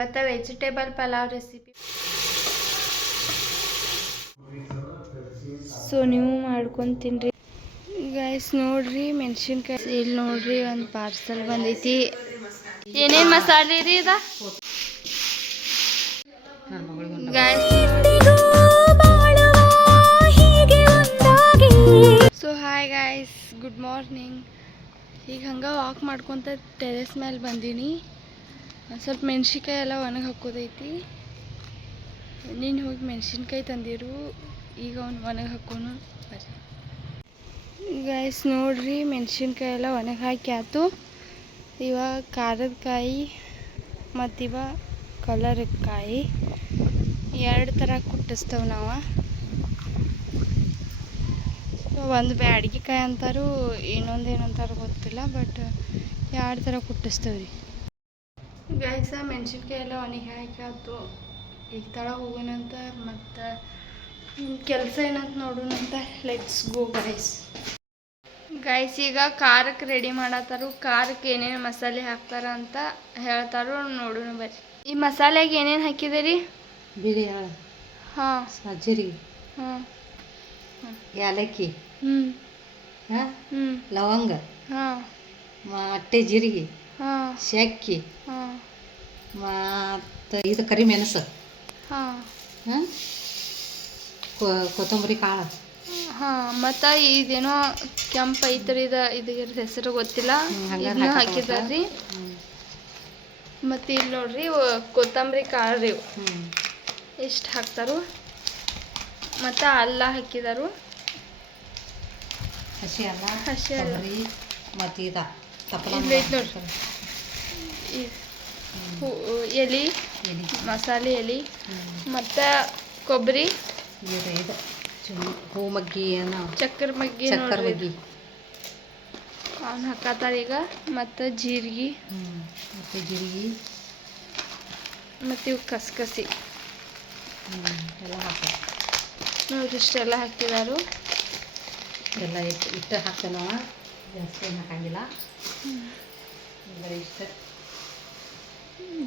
ಮತ್ತು vegetable pulao recipe. So ನೀವು ಮಾಡ್ಕೊಂಡು ತಿನ್ರಿ ಗೈಸ್. ನೋಡ್ರಿ ಮೆಣಸಿನ್ಕಾಯಿ ಇಲ್ಲಿ ನೋಡ್ರಿ ಒಂದು ಪಾರ್ಸಲ್ ಬಂದೈತಿ. ಏನೇನು ಮಸಾಲೆ ರೀ ಇದ guys? So hi guys, good morning. ಈಗ ಹಂಗೆ ವಾಕ್ ಮಾಡ್ಕೊತ ಟೆರೆಸ್ ಮೇಲೆ ಬಂದೀನಿ. ಒಂದು ಸ್ವಲ್ಪ ಮೆಣ್ಸಿನ್ಕಾಯಿ ಎಲ್ಲ ಒಣಗಿ ಹಾಕೋದೈತಿ. ನೀನು ಹೋಗಿ ಮೆಣಸಿನ್ಕಾಯಿ ತಂದಿರು, ಈಗ ಅವ್ನು ಒಣಗಿ ಹಾಕೋನು ಬರ್ರಿ ಗೈಸ್. ನೋಡ್ರಿ ಮೆಣಸಿನ್ಕಾಯಿ ಎಲ್ಲ ಒಣಗಿ ಹಾಕಿ ಆಯ್ತು. ಇವಾಗ ಖಾರದ ಕಾಯಿ ಮತ್ತು ಇವಾಗ ಕಲರ್ ಕಾಯಿ ಎರಡು ಥರ ಕುಟ್ಟಿಸ್ತೇವೆ ನಾವು. ಒಂದು ಬ್ಯಾಡಗಿ ಕಾಯಿ ಅಂತಾರು, ಇನ್ನೊಂದು ಏನಂತಾರು ಗೊತ್ತಿಲ್ಲ, ಬಟ್ ಎರಡು ಥರ ಕುಟ್ಟಿಸ್ತೇವೆ ರೀ ಗೈಸ. ಮೆಣಸಿನ್ಕಾಯಿ ಎಲ್ಲ ಒಣಗಿ ಹಾಕಿ ಆಯ್ತು. ಈಗ ತಳ ಹೋಗೋಣಂತ, ಮತ್ತು ಕೆಲಸ ಏನಂತ ನೋಡೋಣಂತ. Let's go guys. ಗೈಸ್ ಈಗ ಖಾರಕ್ಕೆ ರೆಡಿ ಮಾಡತ್ತಾರು. ಖಾರಕ್ಕೆ ಏನೇನು ಮಸಾಲೆ ಹಾಕ್ತಾರ ಅಂತ ಹೇಳ್ತಾರೋ ನೋಡೋಣ ಬರ್ರಿ. ಈ ಮಸಾಲೆಗೆ ಏನೇನು ಹಾಕಿದ್ದೀರಿ? ಬಿಳಿ ಹಾಂ, ಸಜ್ಜರಿ, ಹಾಂ, ಏಲಕ್ಕಿ, ಹ್ಞೂ, ಲವಂಗ, ಹಾಂ, ಅಟ್ಟೆ ಜೀರಿಗೆ, ಹಾಂ, ಶಕ್ಕಿ, ಹಾಂ, ಮತ್ತು ಇದು ಕರಿಮೆಣಸು, ಹಾಂ, ಕೊತ್ತಂಬರಿ ಕಾಳು, ಹಾಂ, ಮತ್ತು ಇದೇನೋ ಕೆಂಪು ಐತ್ರಿ, ಇದ್ರ ಹೆಸರು ಗೊತ್ತಿಲ್ಲ, ಇದನ್ನ ಹಾಕಿದಾರ್ರಿ. ಮತ್ತು ಇಲ್ಲಿ ನೋಡ್ರಿ ಕೊತ್ತಂಬರಿ ಕಾಳು ರೀ, ಎಷ್ಟು ಹಾಕ್ತಾರು. ಮತ್ತು ಅಲ್ಲ ಹಾಕಿದಾರು, ಹಸಿ ಅಲ್ಲ, ಹಸಿ ಅಲ್ಲ, ಮತ್ತು ಇದು ಐತೆ ನೋಡ್ರಿ ಎಲೆ, ಮಸಾಲೆ ಎಲೆ, ಮತ್ತು ಕೊಬ್ಬರಿ, ಇದು ಹೂ ಮಗ್ಗಿ, ಚಕ್ಕರ್ ಮಗ್ಗಿ, ಅವನ್ನ ಹಾಕತ್ತಾರ ಈಗ. ಮತ್ತು ಜೀರಿಗೆ, ಮತ್ತು ಇವು ಕಸಕಸಿ ಎಲ್ಲ ಹಾಕ್ತಾರೆ ನೋಡ್ರಿ. ಇಷ್ಟೆಲ್ಲ ಹಾಕಿದಾರು. ಎಲ್ಲ ಇಟ್ಟು ಹಾಕ್ತೇವೆ ನಾವು, ಜಾಸ್ತಿ ಏನು ಹಾಕಂಗಿಲ್ಲ. ಇಷ್ಟ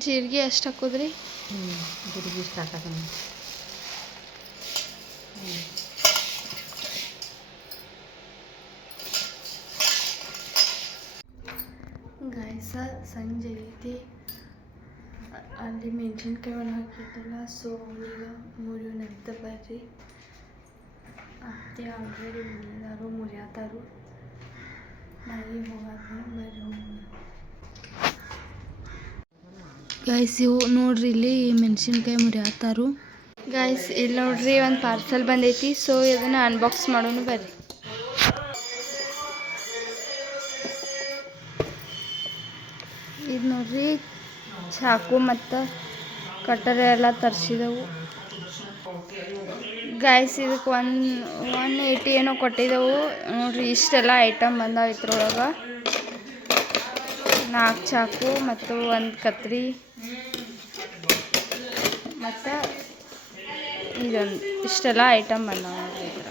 ಜೀರಿಗೆ ಎಷ್ಟು ಹಾಕೋದ್ರಿ? ಜೀರಿಗೆ ಇಷ್ಟ ಹಾಕೋದು. ಗಾಯ್ಸ ಸಂಜೆ ಐತಿ. ಅಲ್ಲಿ ಮೆಣಸಿನ್ಕಾಯಿ ಒಣ ಹಾಕಿದ್ದಲ್ಲ, ಸೊ ಈಗ ಮುರಿಯೋಣಂತ ಬರ್ರಿ. ಅತ್ತೆ ಆಲ್ರೆಡಿ ಮುರಿದಾರು, ಮುರಿಯತ್ತಾರು. ಮನೆಗೆ ಹೋಗಾಕ ಬರ್ರಿ ಹೋಗೋಣ ಗೈಸ್. ಇವು ನೋಡ್ರಿ ಇಲ್ಲಿ ಮೆಣಸಿನ್ಕಾಯಿ ಮುರಿಯತ್ತಾರು ಗೈಸ್. ಇಲ್ಲಿ ನೋಡ್ರಿ ಒಂದು ಪಾರ್ಸಲ್ ಬಂದೈತಿ. ಸೊ ಇದನ್ನು ಅನ್ಬಾಕ್ಸ್ ಮಾಡೋಣ ಬರ್ರಿ. ಇದು ನೋಡ್ರಿ ಚಾಕು ಮತ್ತು ಕಟರ್ ಎಲ್ಲ ತರಿಸಿದೆವು ಗೈಸ್. ಇದಕ್ಕೆ 180 ಏನೋ ಕೊಟ್ಟಿದ್ದೆವು ನೋಡ್ರಿ. ಇಷ್ಟೆಲ್ಲ ಐಟಮ್ ಬಂದಾವ ಇದ್ರೊಳಗೆ. 4 ಚಾಕು ಮತ್ತು 1 ಕತ್ರಿ ಮತ್ತು ಇದೊಂದು, ಇಷ್ಟೆಲ್ಲ ಐಟಮ್ ಬಂದಾವ ನೋಡ್ರಿ ಇದ್ರ.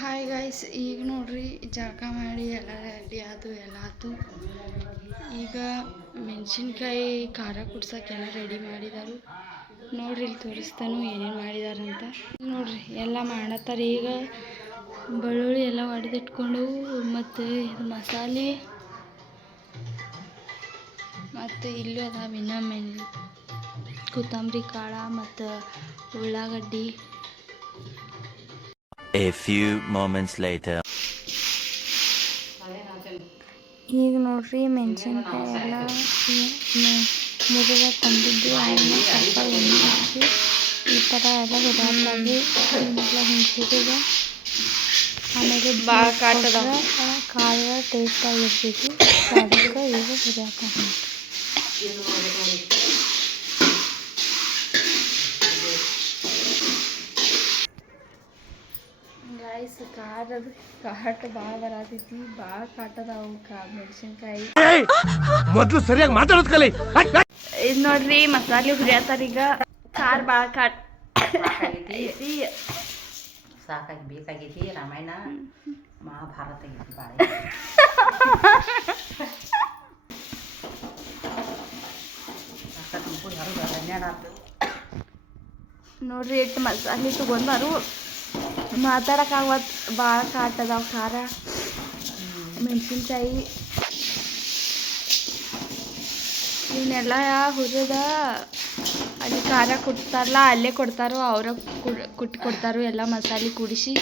ಹಾಯ್ ಗೈಸ್, ಈಗ ನೋಡ್ರಿ ಜಳಕ ಮಾಡಿ ಎಲ್ಲ ರೆಡಿ ಆಯ್ತು, ಎಲ್ಲ ಆಯ್ತು. ಈಗ ಮೆಣಸಿನ್ಕಾಯಿ ಖಾರ ಕುಡ್ಸೋಕ್ಕೆಲ್ಲ ರೆಡಿ ಮಾಡಿದಾರು ನೋಡ್ರಿ. ಇಲ್ಲಿ ತೋರಿಸ್ತಾನು ಏನೇನು ಮಾಡಿದಾರಂತ. ನೋಡ್ರಿ ಎಲ್ಲ ಮಾಡತ್ತಾರ ಈಗ. ಬೆಳ್ಳುಳ್ಳಿ ಎಲ್ಲ ಹೊಡೆದಿಟ್ಕೊಂಡು, ಮತ್ತು ಇದು ಮಸಾಲೆ, ಮತ್ತು ಇಲ್ಲೂ ಅದಾವ ಇನ್ನ ಕೊತ್ತಂಬರಿ ಕಾಳು ಮತ್ತು ಉಳ್ಳಾಗಡ್ಡಿ. A few moments later. ಈಗ ನೋಡ್ರಿ ಮೆಣಸಿನ್ಕಾಯಿ ಎಲ್ಲ ಮುರಿದ ತಂದಿದ್ದು ಅವನ್ನ ಸ್ವಲ್ಪ ಎಣ್ಣೆ ಹಾಕಿ ಈ ಥರ ಎಲ್ಲ ಹುರಿಯಾಕ್ತಾವೆ. ಎಲ್ಲ ಹಿಂಸಿದೆ. ಆಮೇಲೆ ಕಾಳು ಟೇಸ್ಟ್ ಆಗಿರ್ತೈತಿ. ಅದಕ್ಕೆ ಈಗ ಹುರಿಯಾಕ್ತಾರೆ. ಗೈಸ್ ಖಾರದ ಕಾಟ ಭಾಳ ಬರತೈತಿ, ಭಾಳ ಕಾಟದಾವು ಮೆಣಸಿನ್ಕಾಯಿ. ಮೊದಲು ಸರಿಯಾಗಿ ಮಾತಾಡೋದು ಕಲಿ. ಇದು ನೋಡ್ರಿ ಮಸಾಲೆ ಹುರಿಯತ್ತಾರ ಈಗ. ಖಾರ ಭಾಳ ಕಾಟ ಐತಿ. ಸಾಕಾಗಿ ಬೇಕಾಗೈತಿ. ರಾಮಾಯಣ ಮಹಾಭಾರತ ಆಗೈತಿ ಭಾಳ. 12 ಆತು. ನೋಡ್ರಿ ಎಷ್ಟು ಮಸಾಲೆ ತೊಗೊಂಡಾರು ಮಾತಾಡೋಕ್ಕಾಗವತ್ತು ಭಾಳ ಕಾಟದಾವ ಖಾರ ಮೆಣಸಿನ್ಕಾಯಿ ಇವನ್ನೆಲ್ಲ ಹುರಿದ ಅಲ್ಲಿ ಖಾರ ಕೊಡ್ತಾರಲ್ಲ ಅಲ್ಲೇ ಕೊಡ್ತಾರೋ ಅವ್ರ ಕುಟ್ಟಿ ಕೊಡ್ತಾರೋ ಎಲ್ಲ ಮಸಾಲೆ ಕೂಡಿಸಿ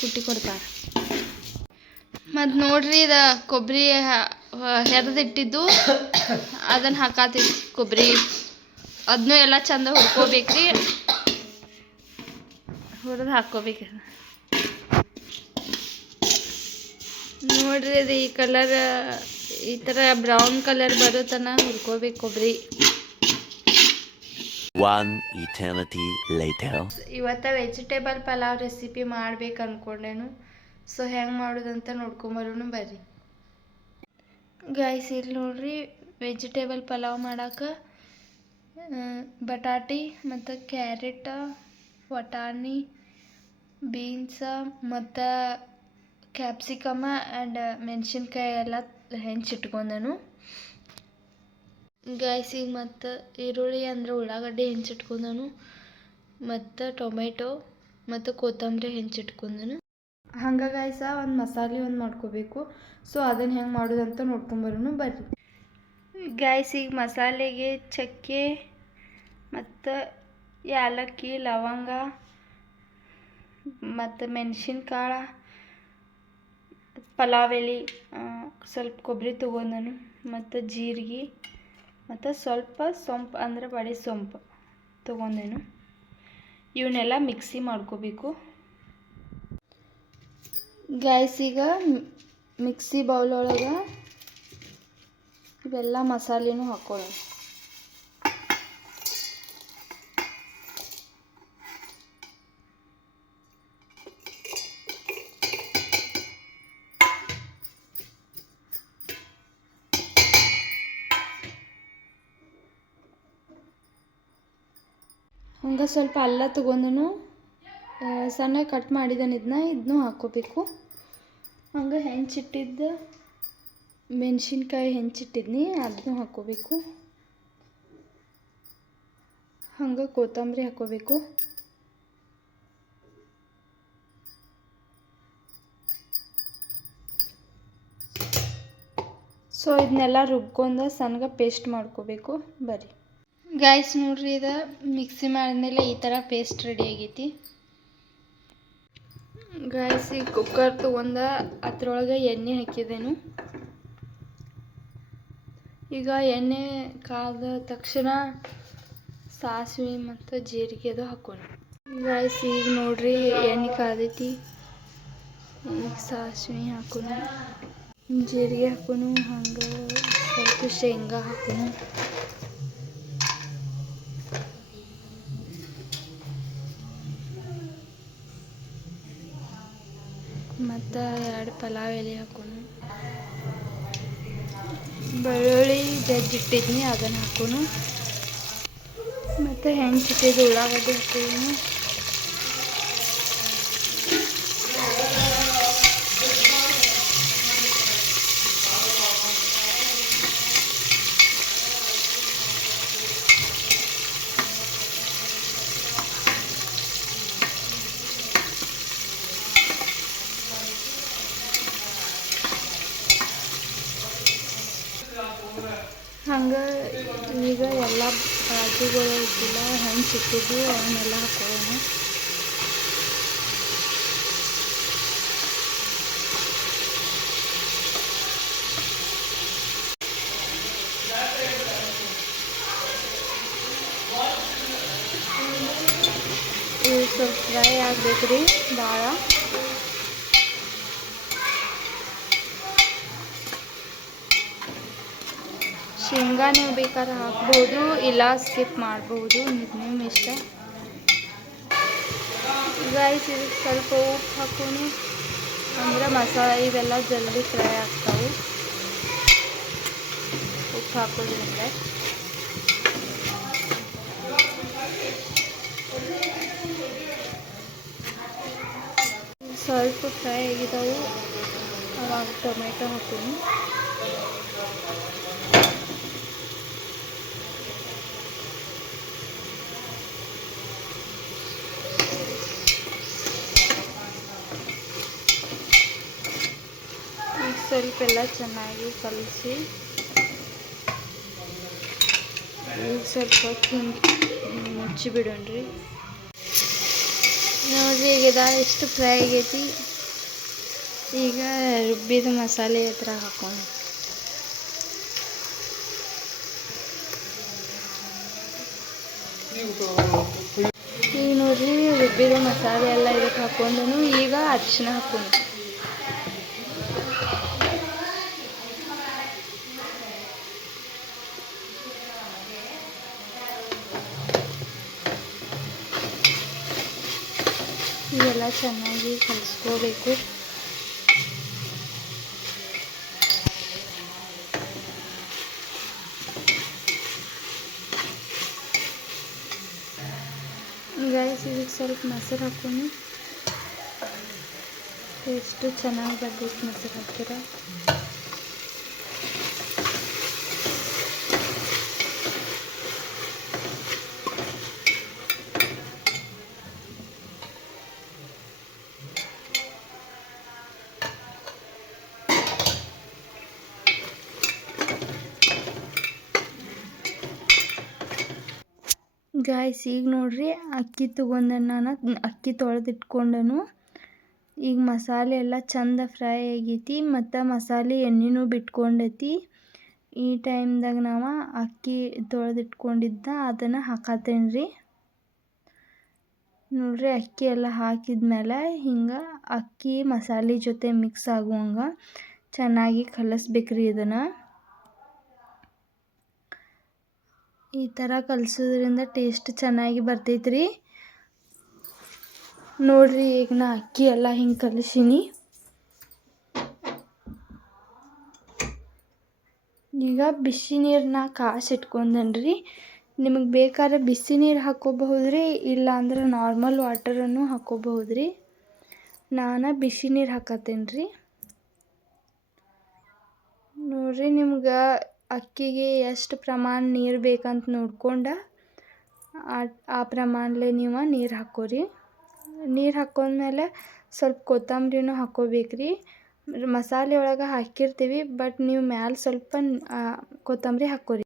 ಕುಟ್ಟಿ ಕೊಡ್ತಾರೆ. ಮತ್ತು ನೋಡ್ರಿ ಇದು ಕೊಬ್ಬರಿ ಹೆರೆದಿಟ್ಟಿದ್ದು ಅದನ್ನು ಹಾಕಾತೈತಿ ಕೊಬ್ಬರಿ ಅದನ್ನೂ ಎಲ್ಲ ಚಂದ ಹುರ್ಕೋಬೇಕ್ರಿ ಹುರಿದು ಹಾಕ್ಕೋಬೇಕು. ನೋಡ್ರಿ ಅದು ಈ ಕಲರ್ ಈ ಥರ ಬ್ರೌನ್ ಕಲರ್ ಬರೋ ತನಕ ಹುರ್ಕೋಬೇಕು ಕೊಬ್ಬರಿ. One eternity later. ಇವತ್ತು ವೆಜಿಟೇಬಲ್ ಪಲಾವ್ ರೆಸಿಪಿ ಮಾಡ್ಬೇಕು ಅಂದ್ಕೊಂಡೇನು. ಸೊ ಹೆಂಗೆ ಮಾಡೋದಂತ ನೋಡ್ಕೊಂಬರೋನು ಬರ್ರಿ ಗೈಸ್. ಇಲ್ಲಿ ನೋಡ್ರಿ ವೆಜಿಟೇಬಲ್ ಪಲಾವ್ ಮಾಡೋಕೆ ಬಟಾಟಿ ಮತ್ತು ಕ್ಯಾರೆಟ್ ವಟಾಣಿ ಬೀನ್ಸ ಮತ್ತು ಕ್ಯಾಪ್ಸಿಕಮ ಆ್ಯಂಡ್ ಮೆಣಸಿನ್ಕಾಯಿ ಎಲ್ಲ ಹೆಂಚಿಟ್ಕೊಂಡನು ಗೈಸ್. ಈಗ ಮತ್ತು ಈರುಳ್ಳಿ ಅಂದರೆ ಉಳ್ಳಾಗಡ್ಡಿ ಹೆಂಚಿಟ್ಕೊಂಡನು ಮತ್ತು ಟೊಮೆಟೊ ಮತ್ತು ಕೊತ್ತಂಬರಿ ಹೆಂಚಿಟ್ಕೊಂಡನು. ಹಂಗೆ ಗೈಸ ಒಂದು ಮಸಾಲೆ ಒಂದು ಮಾಡ್ಕೋಬೇಕು. ಸೊ ಅದನ್ನು ಹೆಂಗೆ ಮಾಡೋದಂತ ನೋಡ್ಕೊಂಬರೋನು ಬರ್ರಿ ಗೈಸ್. ಈಗ ಮಸಾಲೆಗೆ ಚಕ್ಕೆ ಮತ್ತು ಏಲಕ್ಕಿ ಲವಂಗ ಮತ್ತು ಮೆಣಸಿನ್ಕಾಳು ಪಲಾವ್ ಎಲೆ ಸ್ವಲ್ಪ ಕೊಬ್ಬರಿ ತೊಗೊಂಡನು ಮತ್ತು ಜೀರಿಗೆ ಮತ್ತು ಸ್ವಲ್ಪ ಸೊಂಪು ಅಂದರೆ ಬಡೆ ಸೊಂಪು ತೊಗೊಂಡೇನು. ಇವನ್ನೆಲ್ಲ ಮಿಕ್ಸಿ ಮಾಡ್ಕೋಬೇಕು ಗೈಸ್. ಈಗ ಮಿಕ್ಸಿ ಬೌಲ್ ಒಳಗೆ ಇವೆಲ್ಲ ಮಸಾಲೆನೂ ಹಾಕೊಳ್ಳೋಣ. ಹಂಗೆ ಸ್ವಲ್ಪ ಅಲ್ಲ ತೊಗೊಂಡನು ಸಣ್ಣ ಕಟ್ ಮಾಡಿದ್ದಾನೆ ಇದನ್ನೂ ಹಾಕ್ಕೋಬೇಕು. ಹಂಗೆ ಹೆಂಚಿಟ್ಟಿದ್ದ ಮೆಣಸಿನ್ಕಾಯಿ ಹೆಂಚಿಟ್ಟಿದ್ನಿ ಅದನ್ನೂ ಹಾಕ್ಕೋಬೇಕು. ಹಂಗೆ ಕೊತ್ತಂಬರಿ ಹಾಕ್ಕೋಬೇಕು. ಸೊ ಇದನ್ನೆಲ್ಲ ರುಬ್ಕೊಂಡು ಸಣ್ಣಗೆ ಪೇಸ್ಟ್ ಮಾಡ್ಕೋಬೇಕು ಬರ್ರಿ ಗೈಸ್. ನೋಡ್ರಿ ಇದು ಮಿಕ್ಸಿ ಮಾಡಿದ್ಮೇಲೆ ಈ ಥರ ಪೇಸ್ಟ್ ರೆಡಿ ಆಗೈತಿ ಗೈಸ್. ಈಗ ಕುಕ್ಕರ್ ತೊಗೊಂಡು ಅದ್ರೊಳಗೆ ಎಣ್ಣೆ ಹಾಕಿದ್ದೇನು. ಈಗ ಎಣ್ಣೆ ಕಾದ ತಕ್ಷಣ ಸಾಸಿವೆ ಮತ್ತು ಜೀರಿಗೆ ಅದು ಹಾಕೋಣ ಗೈಸ್. ಈಗ ನೋಡ್ರಿ ಎಣ್ಣೆ ಕಾದೈತಿ. ಈಗ ಸಾಸಿವೆ ಹಾಕೋಣ, ಜೀರಿಗೆ ಹಾಕೋಣ, ಹಂಗೆ ಸ್ವಲ್ಪ ಶೇಂಗಾ ಹಾಕೋಣ. ಮತ್ತು 2 ಪಲಾವ್ ಎಲೆ ಹಾಕೋಣ. ಬೆಳ್ಳುಳ್ಳಿ ಜಜ್ಜಿಟ್ಟಿದ್ನಿ ಅದನ್ನು ಹಾಕೋಣ. ಮತ್ತು ಹೆಂಚಿಟ್ಟಿದ್ದು ಉಳ್ಳಾಗಡ್ಡಿ ಹಾಕೋಣ. ಹಂಗೆ ಈಗ ಎಲ್ಲ ಭಾಜಿಗಳು ಇದ್ದಿಲ್ಲ ಹೆಂಚಿಟ್ಟಿದ್ದು ಅವನ್ನೆಲ್ಲ ಹಾಕೊಳ್ಳೋಣ. ಇವು ಸ್ವಲ್ಪ ಫ್ರೈ ಆಗ್ಬೇಕು ರೀ ಭಾಳ. ಶೇಂಗಾ ನೀವು ಬೇಕಾದ್ರೆ ಹಾಕ್ಬೋದು, ಇಲ್ಲ ಸ್ಕಿಪ್ ಮಾಡ್ಬೋದು, ನಿಮ್ಮ ಇಷ್ಟ ಗೈಸ್. ಇದಕ್ಕೆ ಸ್ವಲ್ಪ ಉಪ್ಪು ಹಾಕೋಣ ಅಂದರೆ ಮಸಾಲೆ ಇವೆಲ್ಲ ಜಲ್ದಿ ಫ್ರೈ ಆಗ್ತಾವೆ ಉಪ್ಪು ಹಾಕೋದ್ರಿಂದ. ಸ್ವಲ್ಪ ಫ್ರೈ ಆಗಿದ್ದಾವೆ ಅವಾಗ ಟೊಮೆಟೊ ಹಾಕೋಣ. ಸ್ವಲ್ಪ ಎಲ್ಲ ಚೆನ್ನಾಗಿ ಕಲಸಿ ಈಗ ಸ್ವಲ್ಪ ಹೊತ್ತು ಹಿಂಗೆ ಮುಚ್ಚಿಬಿಡೋಣ್ರಿ. ನೋಡಿರಿ ಈಗ ಎಷ್ಟು ಫ್ರೈ ಆಗೈತಿ. ಈಗ ರುಬ್ಬಿದ ಮಸಾಲೆ ಹತ್ರ ಹಾಕೋಣ. ಈಗ ನೋಡ್ರಿ ರುಬ್ಬಿದ ಮಸಾಲೆ ಎಲ್ಲ ಇದಕ್ಕೆ ಹಾಕೊಂಡು ಈಗ ಅರಿಶಿನ ಹಾಕೋಣ. ಇವೆಲ್ಲ ಚೆನ್ನಾಗಿ ಕಲಿಸ್ಕೋಬೇಕು. ಗೈಸ್ ಇದಕ್ಕೆ ಸ್ವಲ್ಪ ಮೊಸರು ಹಾಕೊಂಡು ಎಷ್ಟು ಚೆನ್ನಾಗಿ ಬರ್ತೈತೆ ಮೊಸರು ಹಾಕಿರ. ಗಾಯ್ಸ್ ಈಗ ನೋಡ್ರಿ ಅಕ್ಕಿ ತೊಗೊಂಡು ನಾನು ಅಕ್ಕಿ ತೊಳೆದಿಟ್ಕೊಂಡನು. ಈಗ ಮಸಾಲೆ ಎಲ್ಲ ಚಂದ ಫ್ರೈ ಆಗೈತಿ ಮತ್ತು ಮಸಾಲೆ ಎಣ್ಣೆನೂ ಬಿಟ್ಕೊಂಡೈತಿ. ಈ ಟೈಮ್ದಾಗ ನಾವು ಅಕ್ಕಿ ತೊಳೆದಿಟ್ಕೊಂಡಿದ್ದ ಅದನ್ನು ಹಾಕತ್ತೇನೆ ರೀ. ನೋಡ್ರಿ ಅಕ್ಕಿ ಎಲ್ಲ ಹಾಕಿದ್ಮೇಲೆ ಹಿಂಗೆ ಅಕ್ಕಿ ಮಸಾಲೆ ಜೊತೆ ಮಿಕ್ಸ್ ಆಗುವಂಗೆ ಚೆನ್ನಾಗಿ ಕಲಸ್ಬೇಕ್ರಿ. ಇದನ್ನು ಈ ಥರ ಕಲಿಸೋದ್ರಿಂದ ಟೇಸ್ಟ್ ಚೆನ್ನಾಗಿ ಬರ್ತೈತ್ರಿ. ನೋಡ್ರಿ ಈಗ ನಾ ಅಕ್ಕಿ ಎಲ್ಲ ಹಿಂಗೆ ಕಲಿಸೀನಿ. ಈಗ ಬಿಸಿ ನೀರನ್ನ ಕಾಸಿಟ್ಕೊಂಡನ್ರಿ. ನಿಮಗೆ ಬೇಕಾದ್ರೆ ಬಿಸಿ ನೀರು ಹಾಕ್ಕೋಬಹುದ್ರಿ, ಇಲ್ಲಾಂದ್ರೆ ನಾರ್ಮಲ್ ವಾಟರನ್ನು ಹಾಕ್ಕೋಬಹುದ್ರಿ. ನಾನು ಬಿಸಿ ನೀರು ಹಾಕತ್ತೇನೆ ರೀ. ನೋಡ್ರಿ ನಿಮ್ಗೆ ಅಕ್ಕಿಗೆ ಎಷ್ಟು ಪ್ರಮಾಣ ನೀರು ಬೇಕಂತ ನೋಡ್ಕೊಂಡು ಆ ಪ್ರಮಾಣಲೆ ನೀವು ನೀರು ಹಾಕ್ಕೋರಿ. ನೀರು ಹಾಕ್ಕೊಂಡ್ಮೇಲೆ ಸ್ವಲ್ಪ ಕೊತ್ತಂಬರಿನೂ ಹಾಕ್ಕೋಬೇಕ್ರಿ. ಮಸಾಲೆ ಒಳಗೆ ಹಾಕಿರ್ತೀವಿ, ಬಟ್ ನೀವು ಮ್ಯಾಲೆ ಸ್ವಲ್ಪ ಕೊತ್ತಂಬರಿ ಹಾಕ್ಕೋರಿ.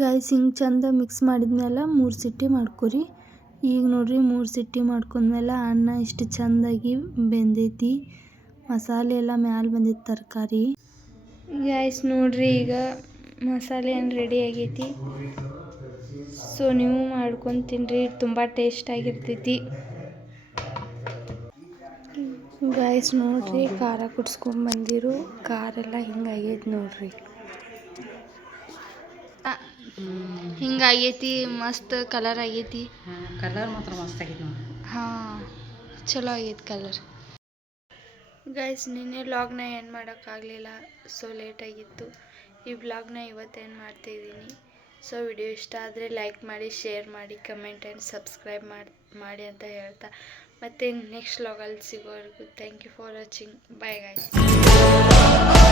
ಗೈಸ್ ಹಿಂಗೆ ಚಂದ ಮಿಕ್ಸ್ ಮಾಡಿದ್ಮೇಲೆ 3 ಸಿಟಿ ಮಾಡ್ಕೊರಿ. ಈಗ ನೋಡ್ರಿ 3 ಸಿಟಿ ಮಾಡ್ಕೊಂಡ್ಮೇಲೆ ಅನ್ನ ಇಷ್ಟು ಚಂದಾಗಿ ಬೆಂದೈತಿ. ಮಸಾಲೆ ಎಲ್ಲ ಮ್ಯಾಲೆ ಬಂದಿತ್ತು ತರಕಾರಿ. ಗೈಸ್ ನೋಡ್ರಿ ಈಗ ಮಸಾಲೆ ಏನು ರೆಡಿ ಆಗೈತಿ. ಸೊ ನೀವು ಮಾಡ್ಕೊಂಡು ತಿನ್ನಿರಿ, ತುಂಬ ಟೇಸ್ಟಾಗಿರ್ತೈತಿ. ಗೈಸ್ ನೋಡ್ರಿ ಖಾರ ಕುಡ್ಸ್ಕೊಂಬಂದಿರು, ಖಾರ ಎಲ್ಲ ಹಿಂಗಾಗೈತಿ ನೋಡ್ರಿ. ಹಿಂಗಾಗೈತಿ, ಮಸ್ತ್ ಕಲರ್ ಆಗೈತಿ. ಕಲರ್ ಮಾತ್ರ ಮಸ್ತ್ ಆಗೈತಿ ನೋಡಿ. ಹಾಂ ಚಲೋ ಆಗೈತಿ ಕಲರ್. ಗೈಸ್ ನಿನ್ನೆ ವ್ಲಾಗ್ನ ಏನು ಮಾಡೋಕ್ಕಾಗಲಿಲ್ಲ, ಸೊ ಲೇಟಾಗಿತ್ತು. ಈ ವ್ಲಾಗ್ನ ಇವತ್ತು ಏನು ಮಾಡ್ತಾಯಿದ್ದೀನಿ. ಸೊ ವಿಡಿಯೋ ಇಷ್ಟ ಆದರೆ ಲೈಕ್ ಮಾಡಿ, ಶೇರ್ ಮಾಡಿ, ಕಮೆಂಟ್ ಆ್ಯಂಡ್ ಸಬ್ಸ್ಕ್ರೈಬ್ ಮಾಡಿ ಅಂತ ಹೇಳ್ತಾ ಮತ್ತೆ ನೆಕ್ಸ್ಟ್ ವ್ಲಾಗಲ್ಲಿ ಸಿಗೋವರೆಗೂ thank you for watching. Bye guys.